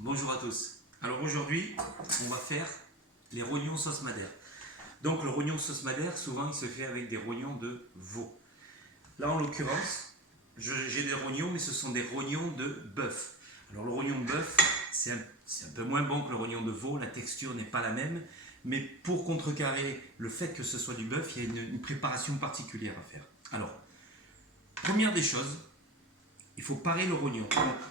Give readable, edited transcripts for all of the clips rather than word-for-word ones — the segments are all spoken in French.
Bonjour à tous. Alors aujourd'hui, on va faire les rognons sauce madère. Donc le rognon sauce madère, souvent il se fait avec des rognons de veau. Là en l'occurrence, j'ai des rognons, mais ce sont des rognons de bœuf. Alors le rognon de bœuf, c'est un peu moins bon que le rognon de veau, la texture n'est pas la même. Mais pour contrecarrer le fait que ce soit du bœuf, il y a une préparation particulière à faire. Alors, première des choses, il faut parer le rognon.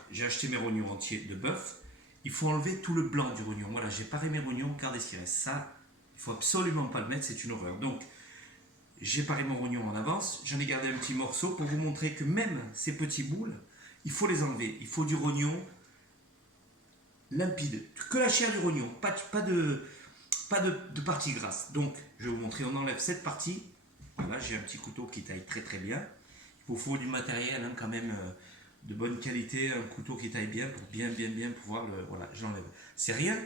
J'ai acheté mes rognons entiers de bœuf. Il faut enlever tout le blanc du rognon. Voilà, j'ai paré mes rognons, regardez ce qui reste. Ça, il ne faut absolument pas le mettre, c'est une horreur. Donc, j'ai paré mon rognon en avance. J'en ai gardé un petit morceau pour vous montrer que même ces petits boules, il faut les enlever. Il faut du rognon limpide. Que la chair du rognon, pas de partie grasse. Donc, je vais vous montrer, on enlève cette partie. Voilà, j'ai un petit couteau qui taille très très bien. Il vous faut du matériel quand même de bonne qualité, un couteau qui taille bien pour bien pouvoir le... Voilà, j'enlève. C'est rien,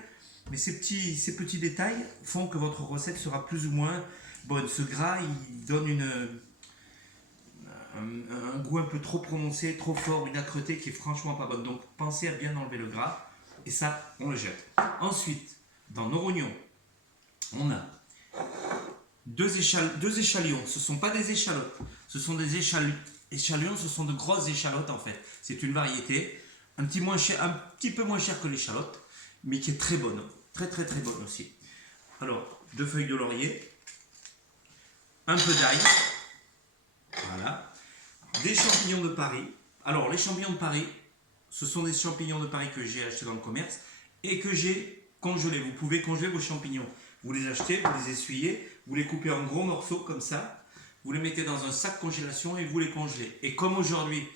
mais ces petits détails font que votre recette sera plus ou moins bonne. Ce gras, il donne un goût un peu trop prononcé, trop fort, une âcreté qui est franchement pas bonne. Donc pensez à bien enlever le gras, et ça, on le jette. Ensuite, dans nos rognons, on a deux échalions. Ce ne sont pas des échalotes, ce sont des échalions, ce sont de grosses échalotes en fait. C'est une variété un petit peu moins chère que l'échalote, mais qui est très bonne, très bonne aussi. Alors, 2 feuilles de laurier, un peu d'ail, voilà, des champignons de Paris. Alors, les champignons de Paris, ce sont des champignons de Paris que j'ai achetés dans le commerce et que j'ai congelés. Vous pouvez congeler vos champignons. Vous les achetez, vous les essuyez, vous les coupez en gros morceaux comme ça, vous les mettez dans un sac congélation et vous les congelez. Et comme aujourd'hui,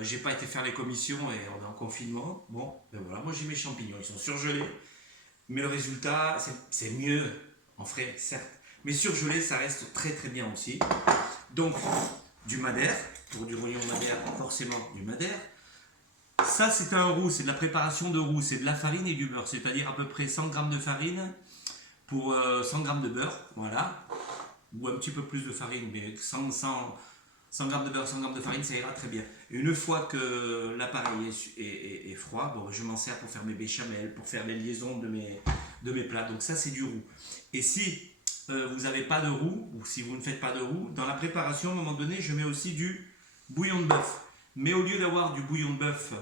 j'ai pas été faire les commissions et on est en confinement, bon, ben voilà, moi j'ai mes champignons, ils sont surgelés, mais le résultat, c'est mieux en frais, certes, mais surgelé, ça reste très bien aussi. Donc, du madère, pour du rognon madère, forcément du madère. Ça, c'est un roux, c'est de la préparation de roux, c'est de la farine et du beurre, c'est-à-dire à peu près 100 g de farine pour 100 g de beurre, voilà, ou un petit peu plus de farine, mais 100 g de beurre, 100 g de farine, ça ira très bien. Et une fois que l'appareil est froid, bon, je m'en sers pour faire mes béchamels, pour faire les liaisons de mes plats, donc ça c'est du roux. Et si vous n'avez pas de roux, ou si vous ne faites pas de roux, dans la préparation, à un moment donné, je mets aussi du bouillon de bœuf. Mais au lieu d'avoir du bouillon de bœuf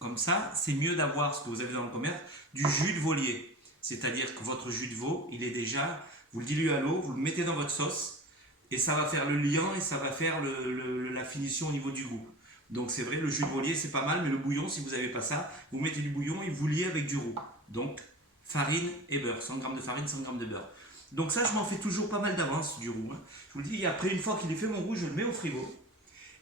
comme ça, c'est mieux d'avoir ce que vous avez dans le commerce, du jus de volier. C'est-à-dire que votre jus de veau, il est déjà, vous le diluez à l'eau, vous le mettez dans votre sauce, et ça va faire le liant et ça va faire la finition au niveau du goût. Donc c'est vrai, le jus de volier c'est pas mal, mais le bouillon, si vous n'avez pas ça, vous mettez du bouillon et vous liez avec du roux. Donc farine et beurre, 100 g de farine, 100 g de beurre. Donc ça, je m'en fais toujours pas mal d'avance du roux. Je vous le dis, et après une fois qu'il est fait mon roux, je le mets au frigo.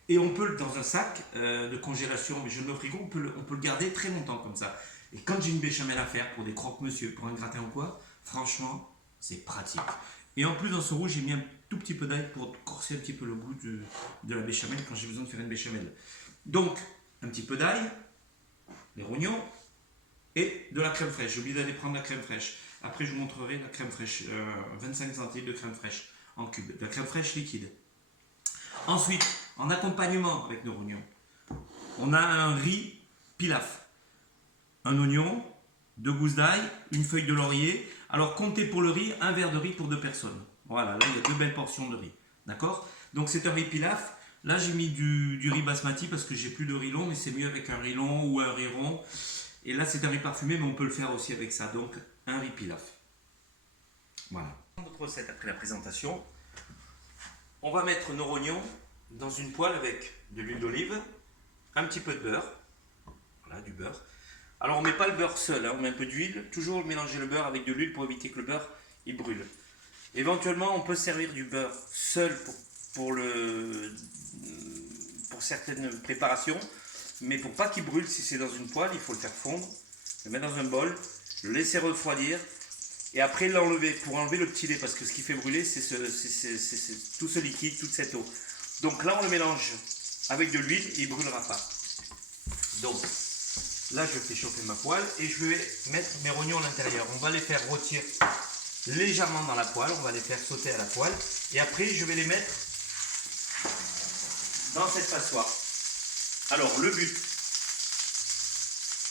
Et on peut, dans un sac de congélation, mais je le mets au frigo, on peut le garder très longtemps comme ça. Et quand j'ai une béchamel à faire pour des croque-monsieur, pour un gratin ou quoi, franchement, c'est pratique. Et en plus, dans ce roux, j'ai mis un tout petit peu d'ail pour corser un petit peu le goût de la béchamel quand j'ai besoin de faire une béchamel. Donc, un petit peu d'ail, des rognons et de la crème fraîche. J'ai oublié d'aller prendre la crème fraîche. Après, je vous montrerai la crème fraîche, 25 centilitres de crème fraîche en cube, de la crème fraîche liquide. Ensuite, en accompagnement avec nos rognons, on a un riz pilaf. Un oignon, 2 gousses d'ail, une feuille de laurier. Alors comptez pour le riz, un verre de riz pour 2 personnes. Voilà, là il y a 2 belles portions de riz. D'accord? Donc c'est un riz pilaf. Là j'ai mis du riz basmati parce que j'ai plus de riz long, mais c'est mieux avec un riz long ou un riz rond. Et là c'est un riz parfumé, mais on peut le faire aussi avec ça. Donc un riz pilaf. Voilà. Notre recette après la présentation. On va mettre nos rognons dans une poêle avec de l'huile d'olive, un petit peu de beurre. Voilà, du beurre. Alors on ne met pas le beurre seul, on met un peu d'huile, toujours mélanger le beurre avec de l'huile pour éviter que le beurre il brûle. Éventuellement on peut servir du beurre seul pour certaines préparations, mais pour pas qu'il brûle, si c'est dans une poêle, il faut le faire fondre, le mettre dans un bol, le laisser refroidir et après l'enlever pour enlever le petit lait, parce que ce qui fait brûler c'est tout ce liquide, toute cette eau. Donc là on le mélange avec de l'huile et il ne brûlera pas. Donc là, je fais chauffer ma poêle et je vais mettre mes rognons à l'intérieur. On va les faire rôtir légèrement dans la poêle, on va les faire sauter à la poêle et après, je vais les mettre dans cette passoire. Alors, le but,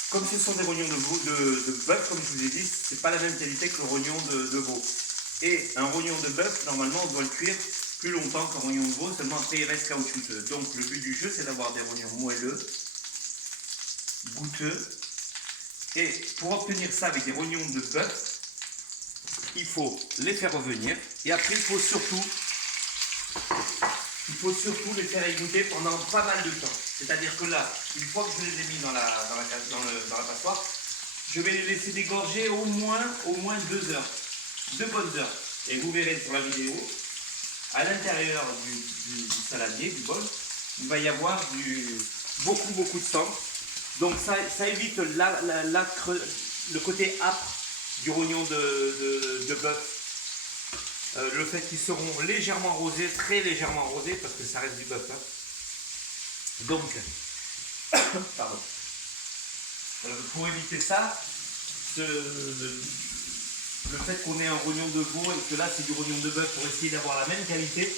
comme ce sont des rognons de bœuf, comme je vous ai dit, c'est pas la même qualité que le rognon de veau. Et un rognon de bœuf, normalement, on doit le cuire plus longtemps qu'un rognon de veau, seulement après il reste caoutchouteux. Donc le but du jeu, c'est d'avoir des rognons moelleux, goûteux. Et pour obtenir ça avec des rognons de bœuf, il faut les faire revenir. Et après, il faut surtout les faire égoutter pendant pas mal de temps. C'est-à-dire que là, une fois que je les ai mis dans la passoire, je vais les laisser dégorger au moins 2 heures. 2 bonnes heures. Et vous verrez sur la vidéo, à l'intérieur du saladier, du bol, il va y avoir beaucoup de sang. Donc ça évite le côté âpre du rognon de bœuf. Le fait qu'ils seront légèrement rosés, très légèrement rosés, parce que ça reste du bœuf. Hein. Donc, pardon. Pour éviter ça, le fait qu'on ait un rognon de veau et que là c'est du rognon de bœuf pour essayer d'avoir la même qualité,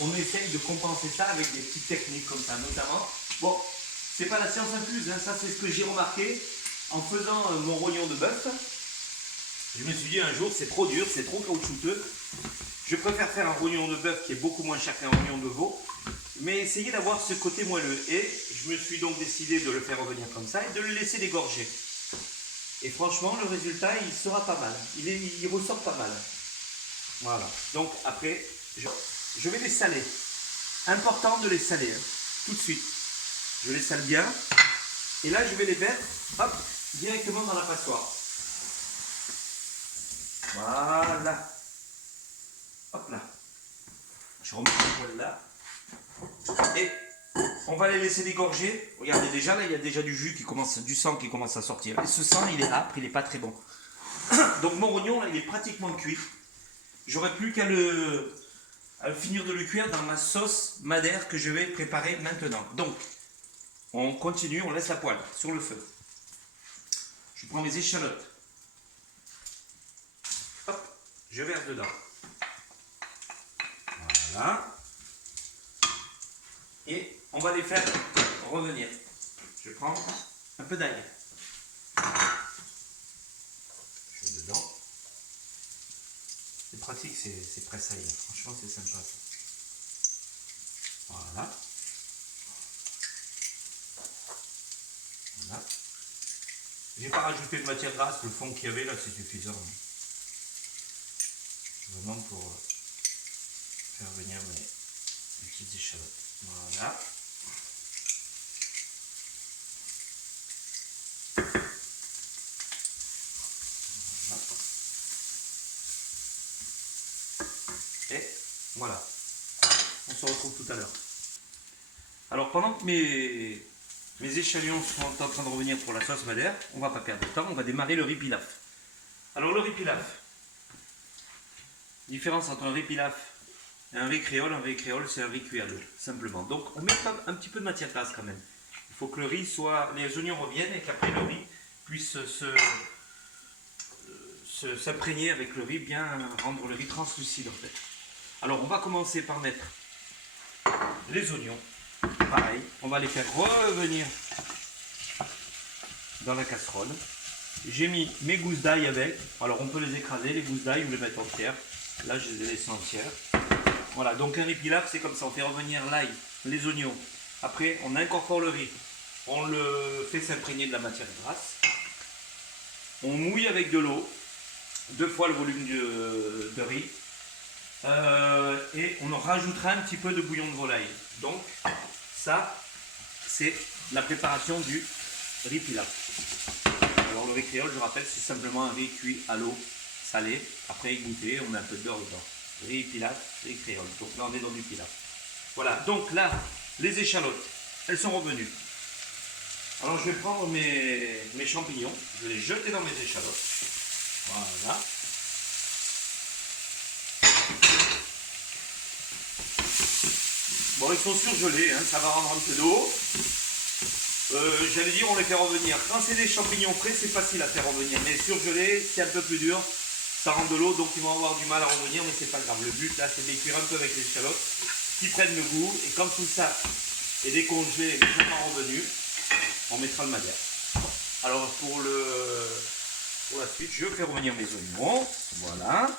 on essaye de compenser ça avec des petites techniques comme ça, notamment. Bon, c'est pas la science infuse, hein, ça c'est ce que j'ai remarqué en faisant mon rognon de bœuf. Je me suis dit un jour, c'est trop dur, c'est trop caoutchouteux. Je préfère faire un rognon de bœuf qui est beaucoup moins cher qu'un rognon de veau, mais essayer d'avoir ce côté moelleux. Et je me suis donc décidé de le faire revenir comme ça et de le laisser dégorger. Et franchement, le résultat, il sera pas mal. Il ressort pas mal. Voilà. Donc après, je vais les saler. Important de les saler, hein, tout de suite. Je les sale bien. Et là, je vais les mettre, hop, directement dans la passoire. Voilà. Hop là. Je remets le poêle là. Et on va les laisser dégorger. Regardez déjà, là, il y a déjà du sang qui commence à sortir. Et ce sang, il est âpre, il n'est pas très bon. Donc mon rognon, là, il est pratiquement cuit. J'aurai plus qu'à finir de le cuire dans ma sauce madère que je vais préparer maintenant. Donc, on continue, on laisse la poêle sur le feu. Je prends mes échalotes. Hop, je verse dedans. Voilà. Et on va les faire revenir. Je prends un peu d'ail. Je mets dedans. C'est pratique, c'est presse ail. Franchement, c'est sympa ça. Voilà. Voilà. J'ai pas rajouté de matière grasse, le fond qu'il y avait là, c'est suffisant. Vraiment pour faire venir mes petites échalotes. Voilà. Et voilà. On se retrouve tout à l'heure. Alors pendant que mes échalotes sont en train de revenir pour la sauce madère, on va pas perdre de temps, on va démarrer le riz pilaf. Alors le riz pilaf, différence entre un riz pilaf et un riz créole c'est un riz cuit à l'eau, simplement. Donc on met un petit peu de matière grasse quand même. Il faut que le riz les oignons reviennent et qu'après le riz puisse s'imprégner avec le riz, bien rendre le riz translucide en fait. Alors on va commencer par mettre les oignons, pareil, on va les faire revenir dans la casserole. J'ai mis mes gousses d'ail avec, alors on peut les écraser, les gousses d'ail, ou les mettre entières. Là je les ai laissées entières. Voilà, donc un riz pilaf c'est comme ça, on fait revenir l'ail, les oignons, après on incorpore le riz, on le fait s'imprégner de la matière grasse, on mouille avec de l'eau, 2 fois le volume de riz, et on en rajoutera un petit peu de bouillon de volaille. Donc ça c'est la préparation du riz pilaf. Alors le riz créole, je rappelle, c'est simplement un riz cuit à l'eau salé, après égoutter, on met un peu de beurre dedans. Riz pilaf, riz créole. Donc là on est dans du pilaf. Voilà, donc là, les échalotes, elles sont revenues. Alors je vais prendre mes champignons, je vais les jeter dans mes échalotes. Voilà. Bon, ils sont surgelés, hein, ça va rendre un peu d'eau. J'allais dire, on les fait revenir. Quand c'est des champignons frais, c'est facile à faire revenir. Mais surgelés, c'est un peu plus dur. Ça rend de l'eau, donc ils vont avoir du mal à revenir, mais c'est pas grave. Le but, là, c'est de les cuire un peu avec les échalotes, qui prennent le goût. Et quand tout ça est décongelé et légèrement revenu, on mettra le madère. Alors pour la suite, je fais revenir mes oignons. Voilà.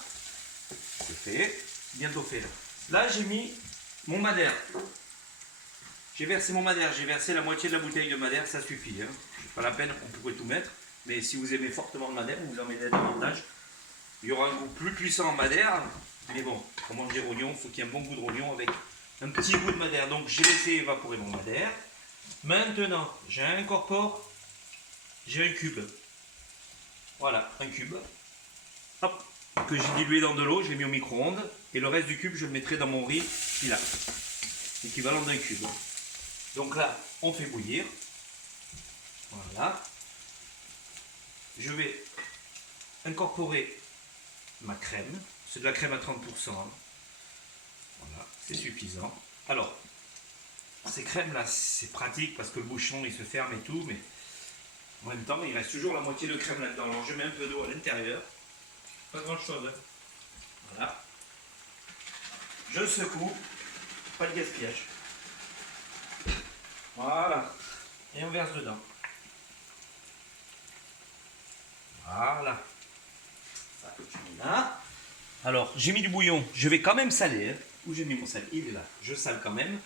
C'est fait. Bientôt fait. Là, j'ai mis mon madère. J'ai versé mon madère. J'ai versé la moitié de la bouteille de madère. Ça suffit. Hein. Pas la peine, on pourrait tout mettre. Mais si vous aimez fortement le madère, vous en mettez davantage. Il y aura un goût plus puissant en madère. Mais bon, pour manger oignon, il faut qu'il y ait un bon goût de oignon avec un petit goût de madère. Donc j'ai laissé évaporer mon madère. Maintenant, j'incorpore. J'ai un cube. Voilà, un cube. Hop, que j'ai dilué dans de l'eau, j'ai mis au micro-ondes. Et le reste du cube, je le mettrai dans mon riz pilaf. Équivalent d'un cube. Donc là, on fait bouillir. Voilà. Je vais incorporer ma crème. C'est de la crème à 30%. Hein. Voilà, c'est suffisant. Alors, ces crèmes-là, c'est pratique parce que le bouchon, il se ferme et tout, mais en même temps, il reste toujours la moitié de crème là-dedans. Alors, je mets un peu d'eau à l'intérieur. Pas grand-chose. Hein. Voilà. Je secoue. Pas de gaspillage. Voilà. Et on verse dedans. Voilà. Ça, je mets là. Alors, j'ai mis du bouillon. Je vais quand même saler. Hein. Où j'ai mis mon sel? Il est là. Je sale quand même.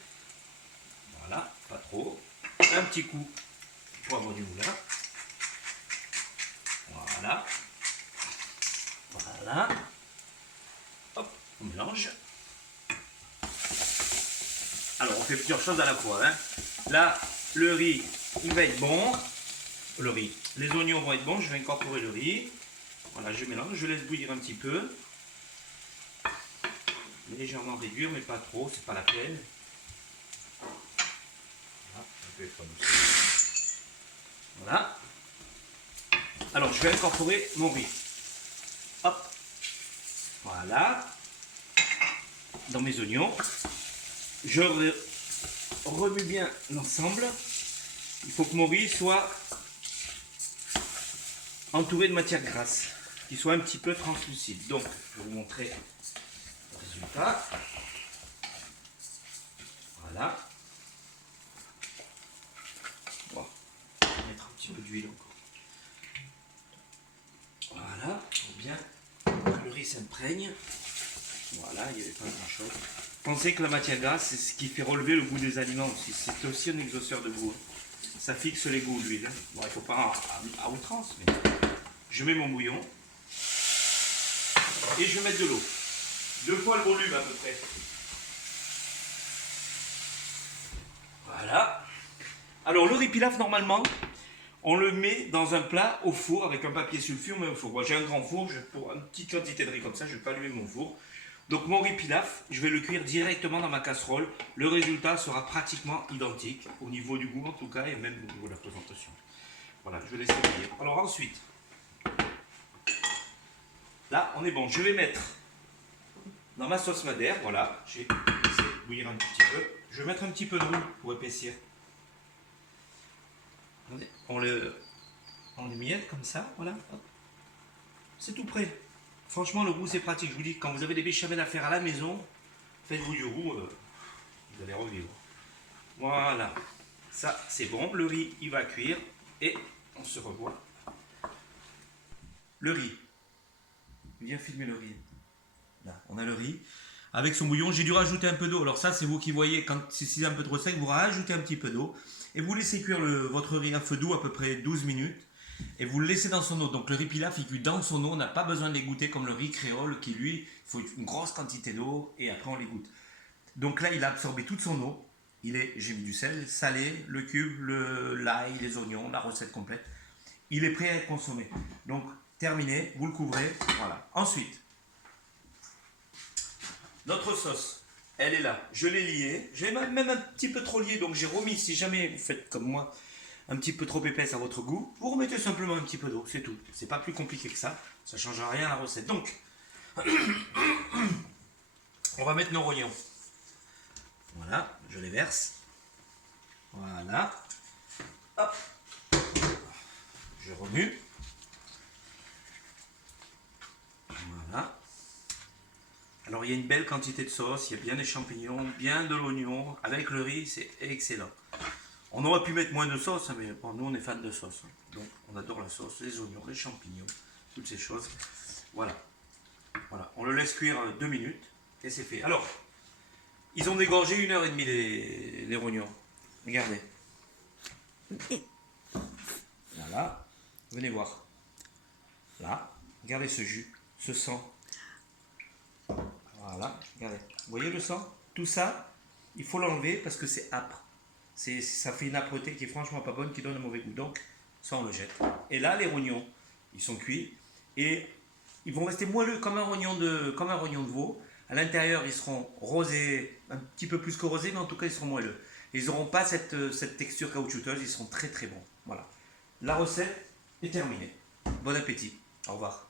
Voilà, pas trop. Un petit coup de poivre du moulin. Voilà. Voilà. Hop, on mélange. Alors, on fait plusieurs choses à la fois. Hein. Là, le riz, il va être bon. Le riz. Les oignons vont être bons. Je vais incorporer le riz. Voilà, je mélange. Je laisse bouillir un petit peu. Légèrement réduire, mais pas trop. C'est pas la peine. Voilà. Alors, je vais incorporer mon riz. Hop. Voilà. Dans mes oignons. Je remue bien l'ensemble. Il faut que mon riz soit entouré de matière grasse, qu'il soit un petit peu translucide. Donc, je vais vous montrer le résultat. Voilà. Bon. Je vais mettre un petit peu d'huile encore. Voilà, pour bien que le riz s'imprègne. Voilà, il n'y avait pas grand chose. Pensez que la matière grasse, c'est ce qui fait relever le goût des aliments aussi. C'est aussi un exhausteur de goût. Ça fixe les goûts, l'huile. Bon, il ne faut pas à outrance, mais je mets mon bouillon. Et je vais mettre de l'eau. 2 fois le volume à peu près. Voilà. Alors le riz pilaf, normalement, on le met dans un plat au four avec un papier sulfure, mais au four. Moi j'ai un grand four, pour une petite quantité de riz comme ça, je ne vais pas allumer mon four. Donc mon riz pilaf, je vais le cuire directement dans ma casserole. Le résultat sera pratiquement identique, au niveau du goût en tout cas, et même au niveau de la présentation. Voilà, je vais laisser bouillir. Alors ensuite, là on est bon. Je vais mettre dans ma sauce madère, voilà, j'ai laissé bouillir un petit peu. Je vais mettre un petit peu de roux pour épaissir. On les miette comme ça, voilà. C'est tout prêt. Franchement, le roux c'est pratique. Je vous dis, quand vous avez des béchamels à faire à la maison, faites-vous du roux, vous allez revivre. Voilà, ça c'est bon. Le riz il va cuire et on se revoit. Le riz. Viens filmer le riz. Là, on a le riz. Avec son bouillon, j'ai dû rajouter un peu d'eau. Alors ça, c'est vous qui voyez, quand c'est un peu trop sec, vous rajoutez un petit peu d'eau. Et vous laissez cuire votre riz à feu doux à peu près 12 minutes. Et vous le laissez dans son eau. Donc le riz pilaf, il cuit dans son eau. On n'a pas besoin de l'égoutter comme le riz créole qui, lui, il faut une grosse quantité d'eau et après on l'égoutte. Donc là, il a absorbé toute son eau. J'ai mis du sel, salé, le cube, l'ail, les oignons, la recette complète. Il est prêt à être consommé. Donc terminé, vous le couvrez. Voilà. Ensuite, notre sauce, elle est là. Je l'ai liée. J'ai même un petit peu trop lié, donc j'ai remis. Si jamais vous faites comme moi, un petit peu trop épaisse à votre goût, vous remettez simplement un petit peu d'eau, c'est tout. C'est pas plus compliqué que ça. Ça ne change rien à la recette. Donc, on va mettre nos oignons. Voilà, je les verse. Voilà. Hop. Je remue. Voilà. Alors il y a une belle quantité de sauce, il y a bien des champignons, bien de l'oignon. Avec le riz, c'est excellent. On aurait pu mettre moins de sauce, hein, mais bon, nous on est fans de sauce. Hein. Donc on adore la sauce, les oignons, les champignons, toutes ces choses. Voilà. Voilà. On le laisse cuire 2 minutes et c'est fait. Alors, ils ont dégorgé 1h30 les rognons. Regardez. Voilà. Venez voir. Là. Regardez ce jus, ce sang. Voilà. Regardez. Vous voyez le sang? Tout ça, il faut l'enlever parce que c'est âpre. Ça fait une âpreté qui est franchement pas bonne, qui donne un mauvais goût. Donc, ça, on le jette. Et là, les rognons, ils sont cuits. Et ils vont rester moelleux comme un rognon de veau. À l'intérieur, ils seront rosés, un petit peu plus que rosés, mais en tout cas, ils seront moelleux. Ils n'auront pas cette texture caoutchouteuse, ils seront très très bons. Voilà. La recette est terminée. Bon appétit. Au revoir.